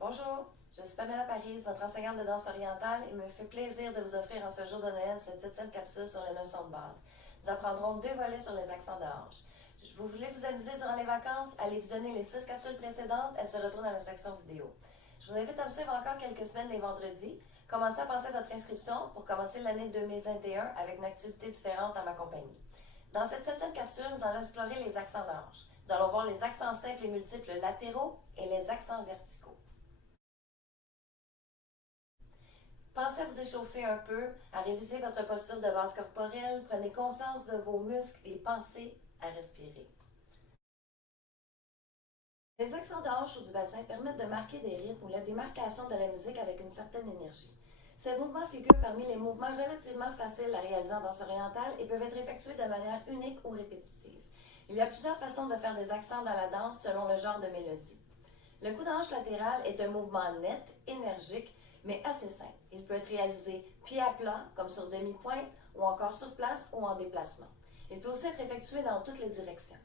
Bonjour, je suis Pamela Paris, votre enseignante de danse orientale et me fait plaisir de vous offrir en ce jour de Noël cette 7e capsule sur les notions de base. Nous apprendrons 2 volets sur les accents de hanche. Vous voulez vous amuser durant les vacances? Allez visionner les 6 capsules précédentes, elles se retrouvent dans la section vidéo. Je vous invite à me suivre encore quelques semaines les vendredis. Commencez à penser à votre inscription pour commencer l'année 2021 avec une activité différente en ma compagnie. Dans cette 7e capsule, nous allons explorer les accents de hanche. Nous allons voir les accents simples et multiples latéraux et les accents verticaux. Pensez à vous échauffer un peu, à réviser votre posture de base corporelle, prenez conscience de vos muscles et pensez à respirer. Les accents de hanche ou du bassin permettent de marquer des rythmes ou la démarcation de la musique avec une certaine énergie. Ces mouvements figurent parmi les mouvements relativement faciles à réaliser en danse orientale et peuvent être effectués de manière unique ou répétitive. Il y a plusieurs façons de faire des accents dans la danse selon le genre de mélodie. Le coup de hanche latéral est un mouvement net, énergique, mais assez simple. Il peut être réalisé pied à plat, comme sur demi-pointe, ou encore sur place ou en déplacement. Il peut aussi être effectué dans toutes les directions.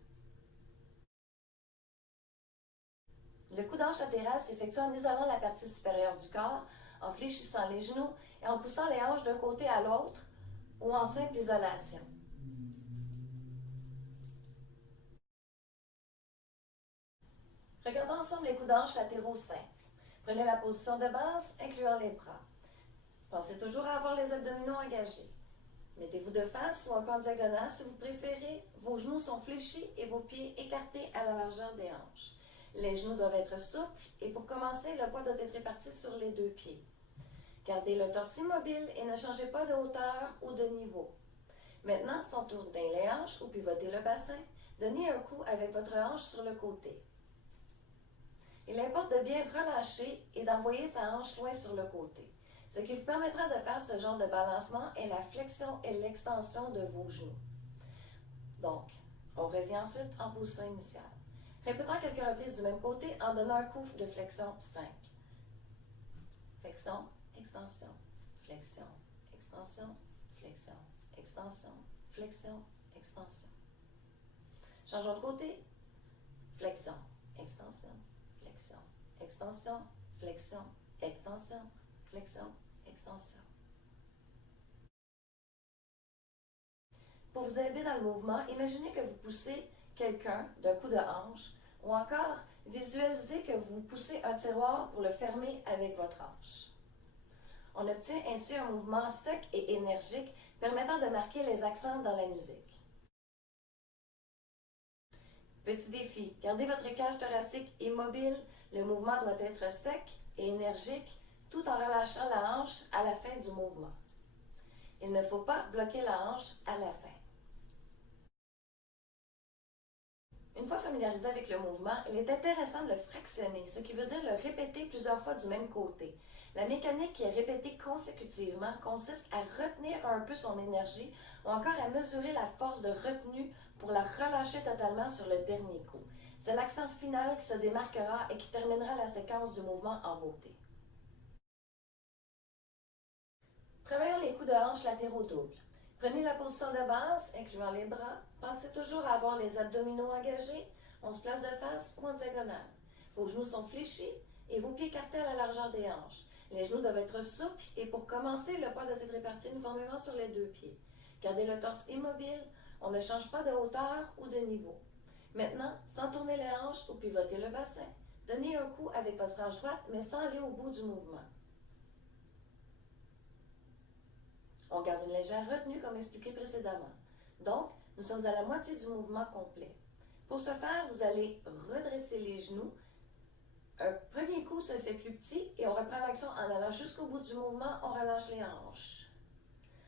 Le coup de hanche latéral s'effectue en isolant la partie supérieure du corps, en fléchissant les genoux et en poussant les hanches d'un côté à l'autre ou en simple isolation. Regardons ensemble les coups de hanche latéraux simples. Prenez la position de base, incluant les bras. Pensez toujours à avoir les abdominaux engagés. Mettez-vous de face ou un peu en diagonale si vous préférez. Vos genoux sont fléchis et vos pieds écartés à la largeur des hanches. Les genoux doivent être souples et pour commencer, le poids doit être réparti sur les 2 pieds. Gardez le torse immobile et ne changez pas de hauteur ou de niveau. Maintenant, sans tourner les hanches ou pivoter le bassin, donnez un coup avec votre hanche sur le côté. Il importe de bien relâcher et d'envoyer sa hanche loin sur le côté. Ce qui vous permettra de faire ce genre de balancement est la flexion et l'extension de vos genoux. Donc, on revient ensuite en position initiale. Répétons quelques reprises du même côté en donnant un coup de flexion simple. Flexion, extension, flexion, extension, flexion, extension, flexion, extension. Changeons de côté. Flexion, extension, flexion, extension, flexion, extension, flexion, extension. Pour vous aider dans le mouvement, imaginez que vous poussez quelqu'un d'un coup de hanche ou encore visualisez que vous poussez un tiroir pour le fermer avec votre hanche. On obtient ainsi un mouvement sec et énergique permettant de marquer les accents dans la musique. Petit défi, gardez votre cage thoracique immobile, le mouvement doit être sec et énergique tout en relâchant la hanche à la fin du mouvement. Il ne faut pas bloquer la hanche à la fin. Une fois familiarisé avec le mouvement, il est intéressant de le fractionner, ce qui veut dire le répéter plusieurs fois du même côté. La mécanique qui est répétée consécutivement consiste à retenir un peu son énergie ou encore à mesurer la force de retenue pour la relâcher totalement sur le dernier coup. C'est l'accent final qui se démarquera et qui terminera la séquence du mouvement en beauté. Travaillons les coups de hanche latéraux doubles. Prenez la position de base, incluant les bras. Pensez toujours à avoir les abdominaux engagés. On se place de face ou en diagonale. Vos genoux sont fléchis et vos pieds écartés à la largeur des hanches. Les genoux doivent être souples et pour commencer, le poids doit être réparti uniformément sur les 2 pieds. Gardez le torse immobile. On ne change pas de hauteur ou de niveau. Maintenant, sans tourner les hanches ou pivoter le bassin, donnez un coup avec votre hanche droite, mais sans aller au bout du mouvement. On garde une légère retenue comme expliqué précédemment. Donc, nous sommes à la moitié du mouvement complet. Pour ce faire, vous allez redresser les genoux. Un premier coup se fait plus petit et on reprend l'action en allant jusqu'au bout du mouvement, on relâche les hanches.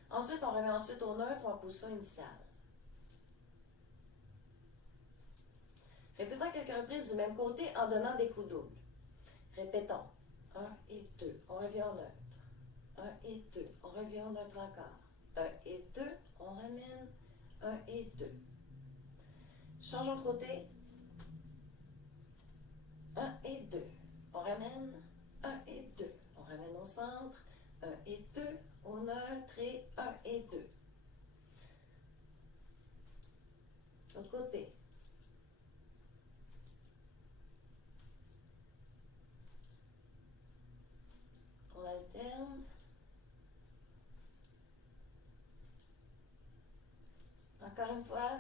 Ensuite, on revient ensuite au neutre ou en position initiale. Répétons quelques reprises du même côté en donnant des coups doubles. Répétons. 1 et 2. On revient au neutre. 1 et 2. On revient au neutre encore. 1 et 2. On ramène. 1 et 2. Changeons de côté. 1 et 2. On ramène. 1 et 2. On ramène au centre. 1 et 2. Au neutre et 1 et 2. L'autre côté. une fois.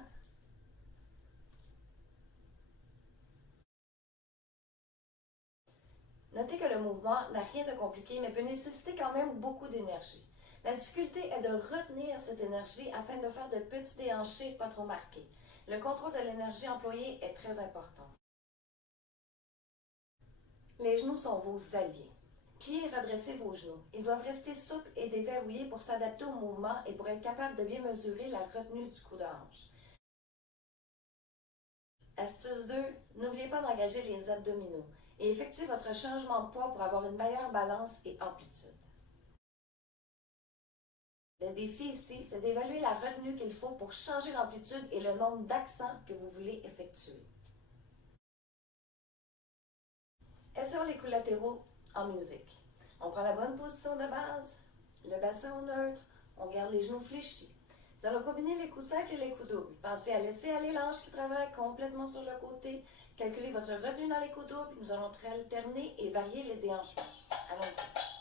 Notez que le mouvement n'a rien de compliqué, mais peut nécessiter quand même beaucoup d'énergie. La difficulté est de retenir cette énergie afin de faire de petits déhanchés pas trop marqués. Le contrôle de l'énergie employée est très important. Les genoux sont vos alliés. Pliez et redressez vos genoux. Ils doivent rester souples et déverrouillés pour s'adapter au mouvement et pour être capables de bien mesurer la retenue du coup de hanche. Astuce 2, n'oubliez pas d'engager les abdominaux et effectuez votre changement de poids pour avoir une meilleure balance et amplitude. Le défi ici, c'est d'évaluer la retenue qu'il faut pour changer l'amplitude et le nombre d'accents que vous voulez effectuer. Essayons les coups latéraux en musique. On prend la bonne position de base, le bassin au neutre, on garde les genoux fléchis. Nous allons combiner les coups simples et les coups doubles. Pensez à laisser aller l'hanche qui travaille complètement sur le côté. Calculez votre retenue dans les coups doubles. Nous allons alterner et varier les déhanchements. Allons-y.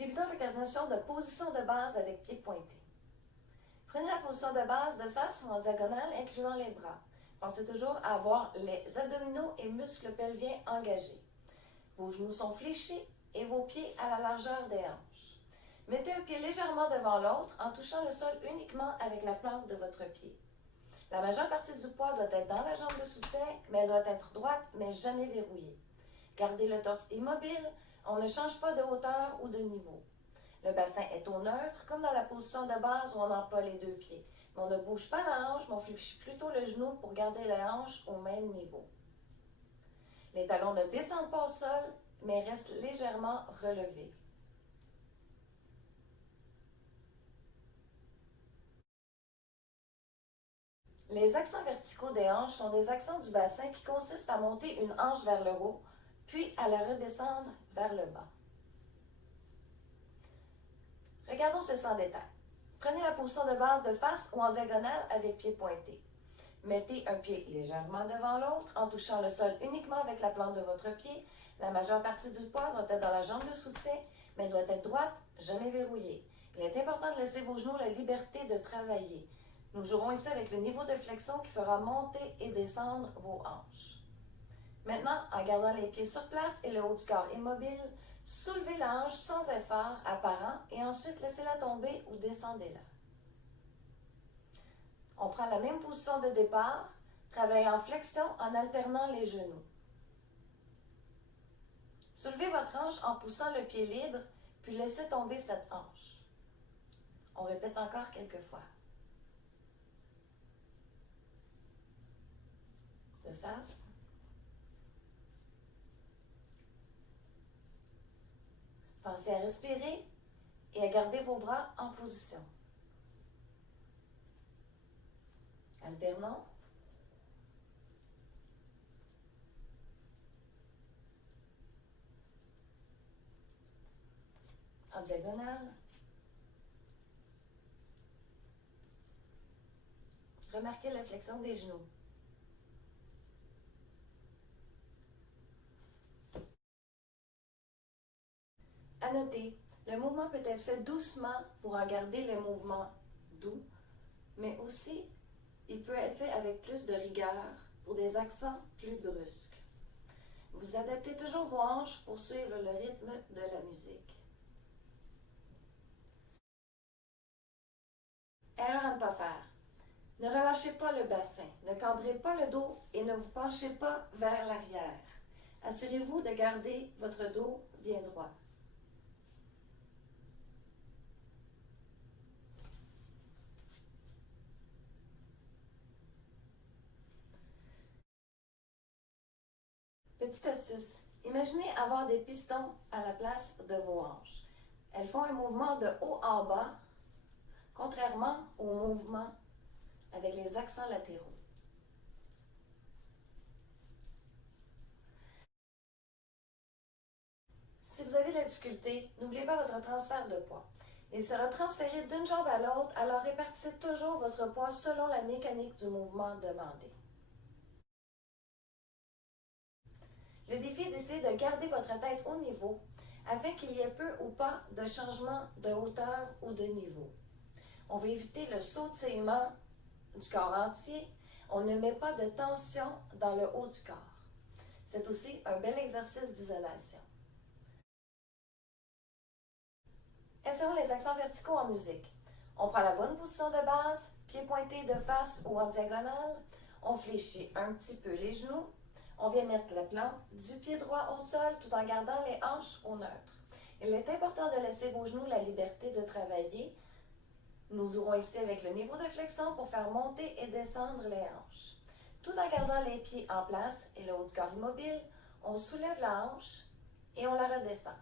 Débutons avec la notion de position de base avec pieds pointés. Prenez la position de base de face ou en diagonale, incluant les bras. Pensez toujours à avoir les abdominaux et muscles pelviens engagés. Vos genoux sont fléchis et vos pieds à la largeur des hanches. Mettez un pied légèrement devant l'autre en touchant le sol uniquement avec la plante de votre pied. La majeure partie du poids doit être dans la jambe de soutien, mais elle doit être droite, mais jamais verrouillée. Gardez le torse immobile, on ne change pas de hauteur ou de niveau. Le bassin est au neutre, comme dans la position de base où on emploie les deux pieds. Mais on ne bouge pas la hanche, mais on fléchit plutôt le genou pour garder la hanche au même niveau. Les talons ne descendent pas au sol, mais restent légèrement relevés. Les accents verticaux des hanches sont des accents du bassin qui consistent à monter une hanche vers le haut, puis à la redescendre vers le bas. Regardons ceci en détail. Prenez la position de base de face ou en diagonale avec pied pointé. Mettez un pied légèrement devant l'autre en touchant le sol uniquement avec la plante de votre pied. La majeure partie du poids doit être dans la jambe de soutien, mais elle doit être droite, jamais verrouillée. Il est important de laisser vos genoux la liberté de travailler. Nous jouerons ici avec le niveau de flexion qui fera monter et descendre vos hanches. Maintenant, en gardant les pieds sur place et le haut du corps immobile, soulevez la hanche sans effort apparent et ensuite laissez-la tomber ou descendez-la. On prend la même position de départ, travaillez en flexion en alternant les genoux. Soulevez votre hanche en poussant le pied libre, puis laissez tomber cette hanche. On répète encore quelques fois. De face. Pensez à respirer et à garder vos bras en position. Alternons. En diagonale. Remarquez la flexion des genoux. À noter, le mouvement peut être fait doucement pour en garder le mouvement doux, mais aussi il peut être fait avec plus de rigueur pour des accents plus brusques. Vous adaptez toujours vos hanches pour suivre le rythme de la musique. Erreur à ne pas faire. Ne relâchez pas le bassin, ne cambrez pas le dos et ne vous penchez pas vers l'arrière. Assurez-vous de garder votre dos bien droit. Petite astuce, imaginez avoir des pistons à la place de vos hanches. Elles font un mouvement de haut en bas, contrairement au mouvement avec les accents latéraux. Si vous avez de la difficulté, n'oubliez pas votre transfert de poids. Il sera transféré d'une jambe à l'autre, alors répartissez toujours votre poids selon la mécanique du mouvement demandé. Le défi est d'essayer de garder votre tête au niveau afin qu'il y ait peu ou pas de changement de hauteur ou de niveau. On va éviter le sautillement du corps entier. On ne met pas de tension dans le haut du corps. C'est aussi un bel exercice d'isolation. Essayons les accents verticaux en musique. On prend la bonne position de base, pieds pointés de face ou en diagonale. On fléchit un petit peu les genoux. On vient mettre la plante du pied droit au sol tout en gardant les hanches au neutre. Il est important de laisser vos genoux la liberté de travailler. Nous aurons ici avec le niveau de flexion pour faire monter et descendre les hanches. Tout en gardant les pieds en place et le haut du corps immobile, on soulève la hanche et on la redescend.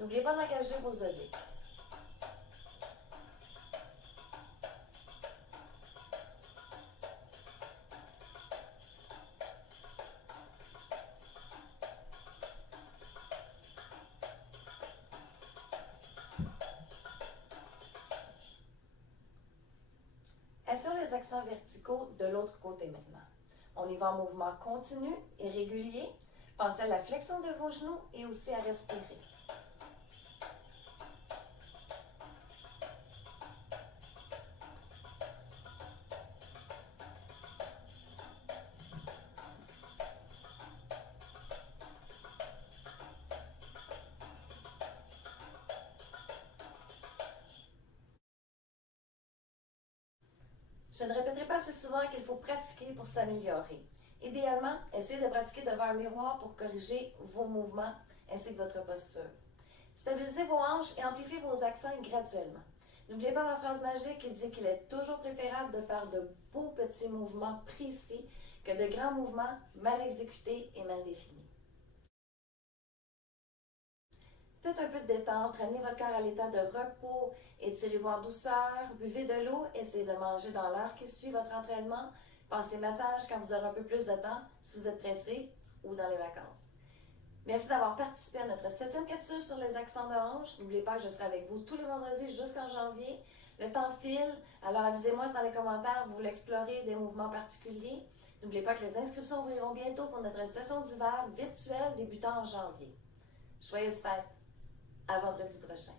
N'oubliez pas d'engager vos obliques. Essayons les accents verticaux de l'autre côté maintenant. On y va en mouvement continu et régulier. Pensez à la flexion de vos genoux et aussi à respirer. Je ne répéterai pas assez souvent qu'il faut pratiquer pour s'améliorer. Idéalement, essayez de pratiquer devant un miroir pour corriger vos mouvements ainsi que votre posture. Stabilisez vos hanches et amplifiez vos accents graduellement. N'oubliez pas ma phrase magique qui dit qu'il est toujours préférable de faire de beaux petits mouvements précis que de grands mouvements mal exécutés et mal définis. Faites un peu de détente, ramenez votre corps à l'état de repos, étirez-vous en douceur, buvez de l'eau, essayez de manger dans l'heure qui suit votre entraînement, pensez massage quand vous aurez un peu plus de temps, si vous êtes pressé ou dans les vacances. Merci d'avoir participé à notre 7e capsule sur les accents de hanche. N'oubliez pas que je serai avec vous tous les vendredis jusqu'en janvier. Le temps file, alors avisez-moi si dans les commentaires vous voulez explorer des mouvements particuliers. N'oubliez pas que les inscriptions ouvriront bientôt pour notre session d'hiver virtuelle débutant en janvier. Joyeuses fêtes! À vendredi prochain.